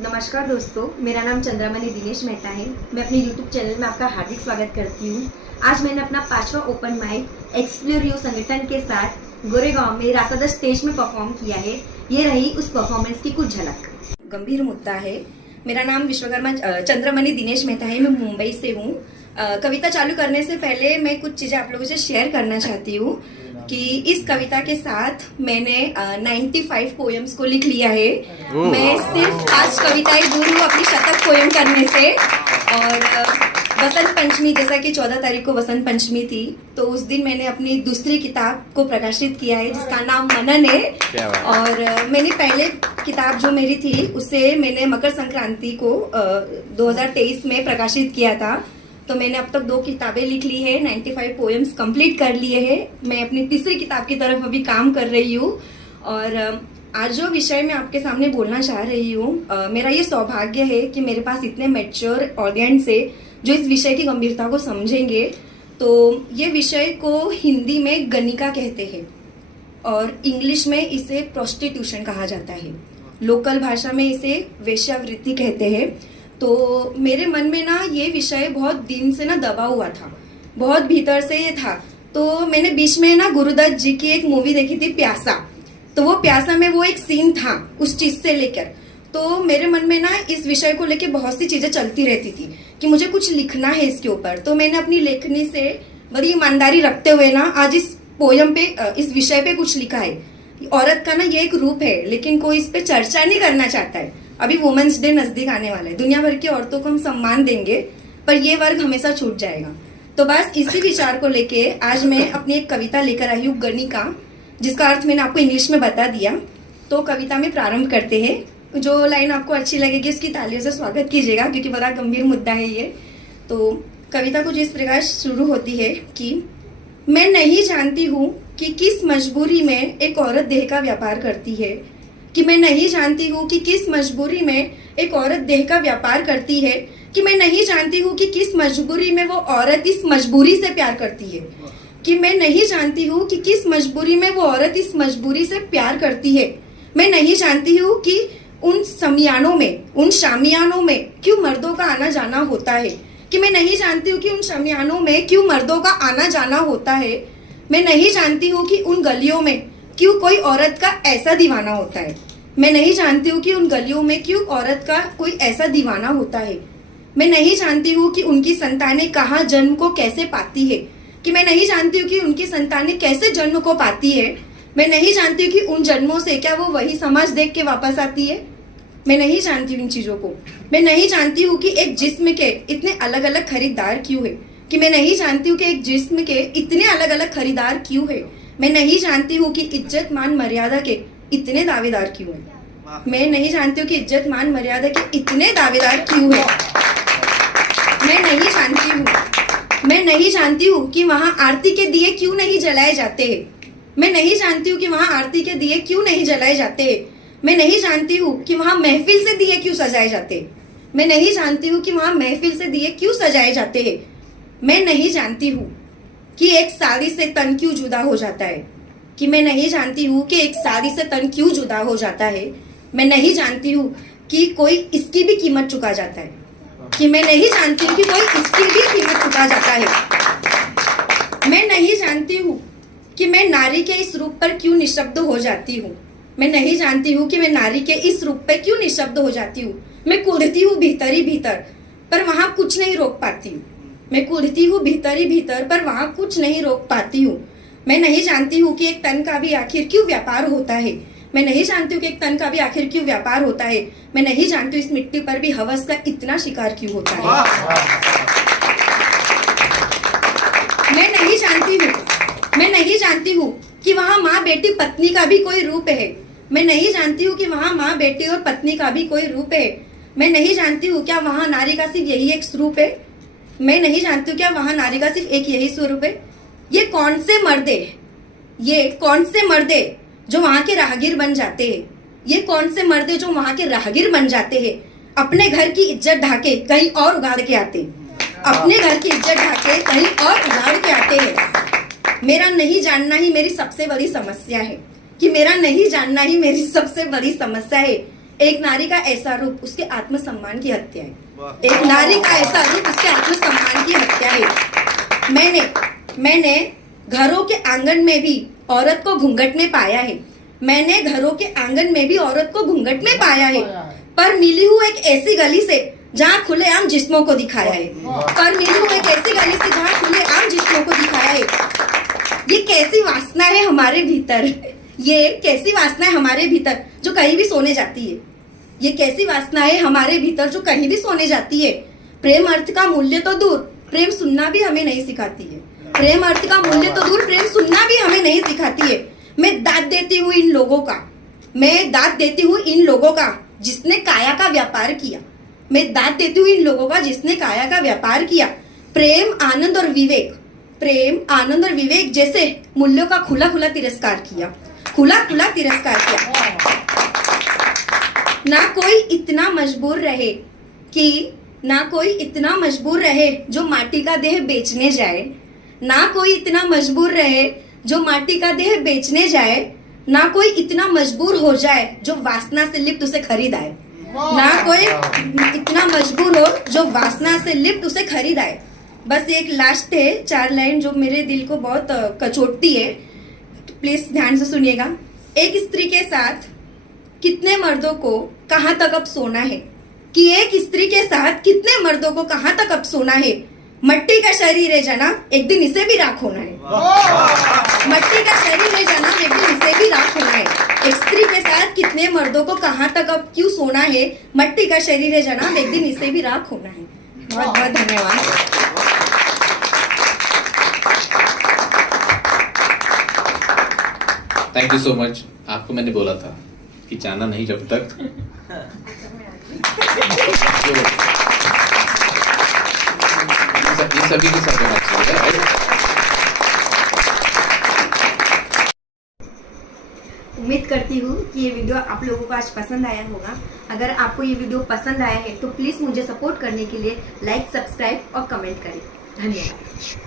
नमस्कार दोस्तों, मेरा नाम चंद्रमणि दिनेश मेहता है। मैं अपने YouTube चैनल में आपका हार्दिक स्वागत करती हूँ। आज मैंने अपना 5वां ओपन माइक एक्सप्लोर यू संगठन के साथ गोरेगांव में रासादा स्टेज में परफॉर्म किया है। ये रही उस परफॉर्मेंस की कुछ झलक। गंभीर मुद्दा है। मेरा नाम विश्वकर्मा चंद्रमणि दिनेश मेहता है। मैं मुंबई से हूँ। कविता चालू करने से पहले मैं कुछ चीजें आप लोगों से शेयर करना चाहती हूँ कि इस कविता के साथ मैंने 95 पोएम्स को लिख लिया है। मैं सिर्फ 5 कविताएं दूर हूँ अपनी शतक पोएम करने से। और वसंत पंचमी, जैसा कि 14 तारीख को वसंत पंचमी थी, तो उस दिन मैंने अपनी दूसरी किताब को प्रकाशित किया है जिसका नाम मनन है। और मैंने पहले किताब जो मेरी थी उसे मैंने मकर संक्रांति को 2023 में प्रकाशित किया था। तो मैंने अब तक 2 किताबें लिख ली है, 95 पोएम्स कंप्लीट कर लिए हैं। मैं अपनी तीसरी किताब की तरफ अभी काम कर रही हूँ। और आज जो विषय मैं आपके सामने बोलना चाह रही हूँ, मेरा ये सौभाग्य है कि मेरे पास इतने मैच्योर ऑडियंस है जो इस विषय की गंभीरता को समझेंगे। तो ये विषय को हिंदी में गणिका कहते हैं और इंग्लिश में इसे प्रोस्टिट्यूशन कहा जाता है। लोकल भाषा में इसे वेश्यावृत्ति कहते हैं। तो मेरे मन में ना ये विषय बहुत दिन से ना दबा हुआ था, बहुत भीतर से ये था। तो मैंने बीच में ना गुरुदत्त जी की एक मूवी देखी थी, प्यासा। तो वो प्यासा में वो एक सीन था उस चीज से लेकर। तो मेरे मन में ना इस विषय को लेकर बहुत सी चीजें चलती रहती थी कि मुझे कुछ लिखना है इसके ऊपर। तो मैंने अपनी लेखनी से बड़ी ईमानदारी रखते हुए ना आज इस पोयम पे, इस विषय पे कुछ लिखा है। औरत का ना ये एक रूप है, लेकिन कोई इस पे चर्चा नहीं करना चाहता है। अभी वुमेन्स डे नजदीक आने वाला है, दुनिया भर की औरतों को हम सम्मान देंगे, पर ये वर्ग हमेशा छूट जाएगा। तो बस इसी विचार को लेके आज मैं अपनी एक कविता लेकर आई हूँ, गणिका, जिसका अर्थ मैंने आपको इंग्लिश में बता दिया। तो कविता में प्रारंभ करते हैं। जो लाइन आपको अच्छी लगेगी उसकी तालियों से स्वागत कीजिएगा, क्योंकि बड़ा गंभीर मुद्दा है ये। तो कविता कुछ इस प्रकार शुरू होती है कि मैं नहीं जानती हूँ कि किस मजबूरी में एक औरत देह का व्यापार करती है, कि मैं नहीं जानती हूँ कि किस मजबूरी में एक औरत देह का व्यापार करती है, कि मैं नहीं जानती हूँ कि किस मजबूरी में वो औरत इस मजबूरी से प्यार करती है, कि मैं नहीं जानती हूँ कि किस मजबूरी में वो औरत इस मजबूरी से प्यार करती है। मैं नहीं जानती हूँ कि उन समियानों में, उन शामियानों में क्यों मर्दों का आना जाना होता है, कि मैं नहीं जानती हूँ कि उन शामियानों में क्यों मर्दों का आना जाना होता है। मैं नहीं जानती हूँ कि उन गलियों में क्यों कोई औरत का ऐसा दीवाना होता है। मैं नहीं जानती हूँ कि उन गलियों में क्यों औरत का कोई ऐसा दीवाना होता है। मैं नहीं जानती हूँ कि उनकी संतानें कहाँ जन्म को कैसे पाती है, कि मैं नहीं जानती हूँ कि उनकी संतानें कैसे जन्म को पाती है। मैं नहीं जानती हूँ कि उन जन्मों से क्या वो वही समाज देख के वापस आती है। मैं नहीं जानती हूँ इन चीजों को। मैं नहीं जानती हूँ कि एक जिस्म के इतने अलग अलग खरीदार क्यों है, कि मैं नहीं जानती हूँ कि एक जिस्म के इतने अलग अलग खरीदार क्यों है। मैं नहीं जानती हूँ कि इज्जत मान मर्यादा के इतने दावेदार क्यों है। मैं नहीं जानती हूँ कि इज्जत मान मर्यादा के इतने दावेदार क्यों है। मैं नहीं जानती हूँ, मैं नहीं जानती हूँ कि वहाँ आरती के दिए क्यों नहीं जलाए जाते हैं। मैं नहीं जानती हूँ कि वहाँ आरती के दिए क्यों नहीं जलाए जाते हैं। मैं नहीं जानती हूँ कि वहाँ महफिल से दिए क्यों सजाए जाते हैं। मैं नहीं जानती हूँ कि वहाँ महफिल से दिए क्यों सजाए जाते हैं। मैं नहीं जानती हूँ कि एक साड़ी से तन क्यों जुदा हो जाता है, कि मैं नहीं जानती हूँ कि एक साड़ी से तन क्यों जुदा हो जाता है। मैं नहीं जानती हूँ कि कोई इसकी भी कीमत चुका जाता है, कि मैं नहीं जानती हूँ कि कोई इसकी भी कीमत चुका जाता है। मैं नहीं जानती हूँ कि मैं नारी के इस रूप पर क्यों निशब्द हो जाती हूँ। मैं नहीं जानती हूँ कि मैं नारी के इस रूप पर क्यों निशब्द हो जाती हूँ। मैं कूदती हूँ भीतर ही भीतर, पर वहां कुछ नहीं रोक पाती हूँ। मैं कूदती हूँ भीतर ही भीतर, पर वहां कुछ नहीं रोक पाती हूँ। मैं नहीं जानती हूँ कि एक तन का भी आखिर क्यों व्यापार होता है। मैं नहीं जानती हूँ कि एक तन का भी आखिर क्यों व्यापार होता है। मैं नहीं जानती हूँ इस मिट्टी पर भी हवस का इतना शिकार क्यों होता है। मैं नहीं जानती हूँ, मैं नहीं जानती हूँ कि वहाँ माँ बेटी पत्नी का भी कोई रूप है। मैं नहीं जानती हूँ कि वहाँ माँ बेटी और पत्नी का भी कोई रूप है। मैं नहीं जानती हूँ क्या वहाँ नारी का सिर्फ यही एक स्वरूप है। मैं नहीं जानती हूँ क्या वहाँ नारी का सिर्फ एक यही स्वरूप है। ये कौन से मर्दे, ये कौन से मर्दे जो वहां के राहगीर बन जाते हैं, ये कौन से मर्दे जो वहां के राहगीर बन जाते हैं, अपने घर की इज्जत ढाके कहीं और उगाड़ के आते, अपने घर की इज्जत ढाके कहीं और उगाड़ के आते हैं। मेरा नहीं जानना ही मेरी सबसे बड़ी समस्या है, कि मेरा नहीं जानना ही मेरी सबसे बड़ी समस्या है। एक नारी का ऐसा रूप उसके आत्मसम्मान की हत्या है। एक नारी का ऐसा रूप उसके आत्मसम्मान की हत्या है। मैंने घरों के आंगन में भी औरत को घूंघट में पाया है। मैंने घरों के आंगन में भी औरत को घूंघट में पाया है, पर मिली हूँ एक ऐसी गली से जहाँ खुलेआम जिस्मों को दिखाया है। पर मिली हूँ एक ऐसी गली से जहाँ खुलेआम जिस्मों को दिखाया है। ये कैसी वासना है हमारे भीतर, ये कैसी वासना है हमारे भीतर जो कहीं भी सोने जाती है। ये कैसी वासना है हमारे भीतर जो कहीं भी सोने जाती है। प्रेम अर्थ का मूल्य तो दूर, प्रेम सुनना भी हमें नहीं सिखाती है। प्रेम अर्थ का मूल्य तो दूर, प्रेम सुनना भी हमें नहीं सिखाती है। मैं दाद देती हूँ इन लोगों का, मैं दाद देती हूँ इन लोगों का जिसने काया का व्यापार किया। मैं दाद देती हूँ इन लोगों का जिसने काया का व्यापार किया। प्रेम आनंद और विवेक, प्रेम आनंद और विवेक जैसे मूल्यों का खुला खुला तिरस्कार किया, खुला खुला तिरस्कार किया। ना कोई इतना मजबूर रहे कि ना कोई इतना मजबूर रहे जो माटी का देह बेचने जाए। ना कोई इतना मजबूर रहे जो माटी का देह बेचने जाए। ना कोई इतना मजबूर हो जाए जो वासना से लिप्त उसे खरीद आए। ना कोई इतना मजबूर हो जो वासना से लिप्त उसे खरीद आए। बस एक लास्ट है 4 लाइन जो मेरे दिल को बहुत कचोटती है, तो प्लीज ध्यान से सुनिएगा। एक स्त्री के साथ कितने मर्दों को कहाँ तक अब सोना है, कि एक स्त्री के साथ कितने मर्दों को कहाँ तक अब सोना है। मट्टी का शरीर है जना, एक दिन इसे भी राख होना है। मट्टी का शरीर है जना, एक दिन इसे भी राख होना है। एक स्त्री के साथ कितने मर्दों को कहाँ तक अब क्यों सोना है। मट्टी का शरीर है जना, एक दिन इसे भी राख होना है। बहुत बहुत धन्यवाद। Thank you so much. आपको मैंने बोला था कि जाना नहीं जब तक ये सभी के साथ होना चाहिए। उम्मीद करती हूँ कि ये वीडियो आप लोगों को आज पसंद आया होगा। अगर आपको ये वीडियो पसंद आया है तो प्लीज मुझे सपोर्ट करने के लिए लाइक, सब्सक्राइब और कमेंट करें। धन्यवाद।